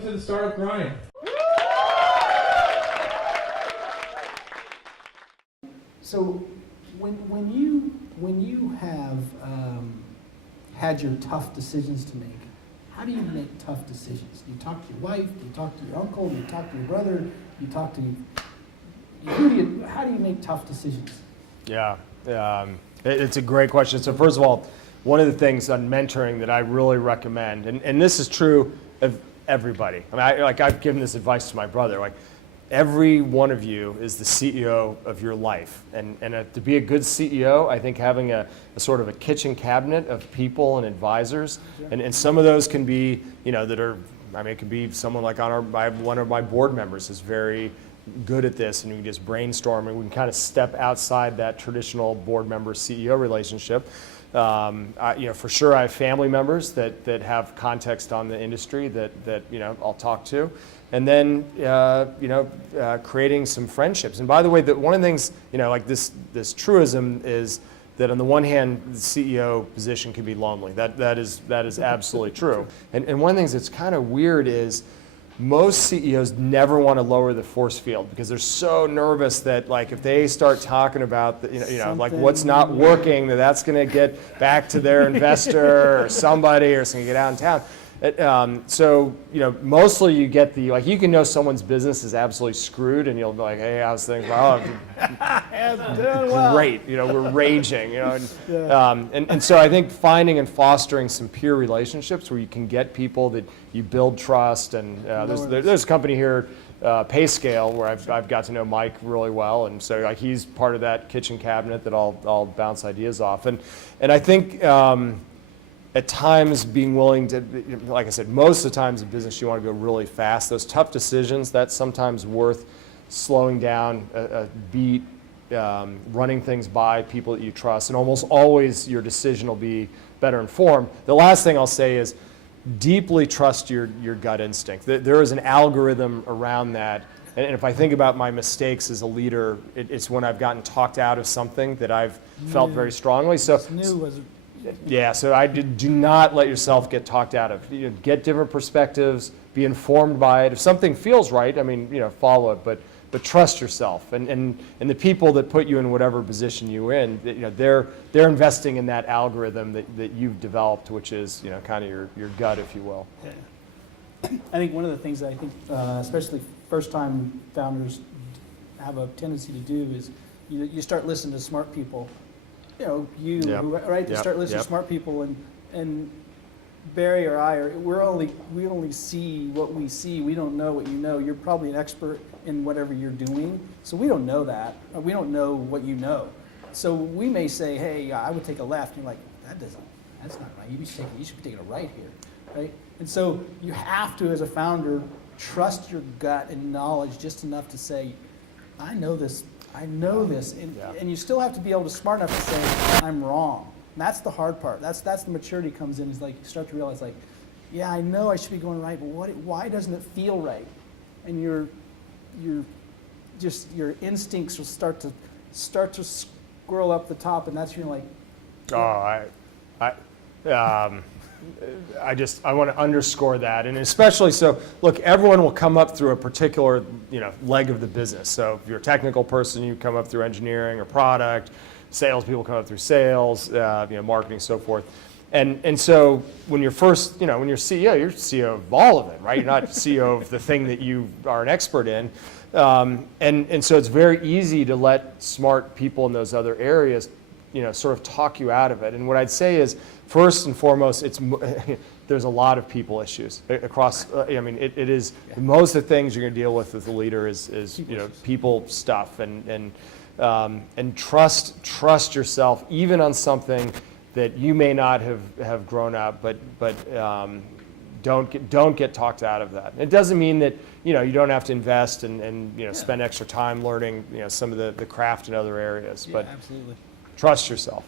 welcome to the Startup Grind. So when you have had your tough decisions to make, how do you make tough decisions? Do you talk to your wife? Do you talk to your uncle? Do you talk to your brother? Do you talk to how do you make tough decisions? Yeah, it's a great question. So first of all, one of the things on mentoring that I really recommend, and this is true of everybody. I mean, I've given this advice to my brother. Like, every one of you is the CEO of your life, and to be a good CEO, I think having a sort of a kitchen cabinet of people and advisors, and some of those can be, that are, I mean, it could be someone like one of my board members is very good at this, and we can just brainstorm, and we can kind of step outside that traditional board member CEO relationship. For sure, I have family members that have context on the industry that I'll talk to, and then creating some friendships. And by the way, one of the things like this truism is that on the one hand, the CEO position can be lonely. That is absolutely true. And one of the things that's kind of weird is most CEOs never want to lower the force field because they're so nervous that, like, if they start talking about like what's not working, that's going to get back to their investor or somebody, or it's going to get out in town. So mostly you get you can know someone's business is absolutely screwed, and you'll be like, hey, how's things? Well, great. We're raging. And so I think finding and fostering some peer relationships where you can get people that you build trust, and there's a company here, PayScale, where I've got to know Mike really well, and so he's part of that kitchen cabinet that I'll bounce ideas off, and I think. At times, being willing to, like I said, most of the times in business you want to go really fast. Those tough decisions, that's sometimes worth slowing down a beat, running things by people that you trust, and almost always your decision will be better informed. The last thing I'll say is deeply trust your gut instinct. There is an algorithm around that, and if I think about my mistakes as a leader, it's when I've gotten talked out of something that I've felt very strongly. So. Yeah, so do not let yourself get talked out of. Get different perspectives, be informed by it. If something feels right, follow it, but trust yourself. And the people that put you in whatever position you're in, they're investing in that algorithm that you've developed, which is kind of your gut, if you will. Yeah. I think one of the things that I think, especially first-time founders have a tendency to do is you start listening to smart people. Right? To start listening to smart people, and Barry or I we only see what we see. We don't know what you know. You're probably an expert in whatever you're doing, so we don't know that. We don't know what you know. So we may say, hey, I would take a left. And you're like, that's not right. You should be taking a right here, right? And so you have to, as a founder, trust your gut and knowledge just enough to say, I know this, and you still have to be able to smart enough to say, I'm wrong. And that's the hard part. That's the maturity comes in, is like you start to realize, like, yeah, I know I should be going right, but why doesn't it feel right? And your instincts will start to squirrel up the top, and that's when you're like, I want to underscore that, and especially so. Look, everyone will come up through a particular leg of the business. So if you're a technical person, you come up through engineering or product. Salespeople come up through sales, marketing, so forth. And so when you're when you're CEO, you're CEO of all of it, right? You're not CEO of the thing that you are an expert in, and so it's very easy to let smart people in those other areas, sort of talk you out of it. And what I'd say is, first and foremost, there's a lot of people issues across. It is most of the things you're going to deal with as a leader is people stuff, and trust yourself even on something that you may not have grown up, but don't get talked out of that. It doesn't mean that you don't have to invest and spend extra time learning some of the craft in other areas, but absolutely. Trust yourself.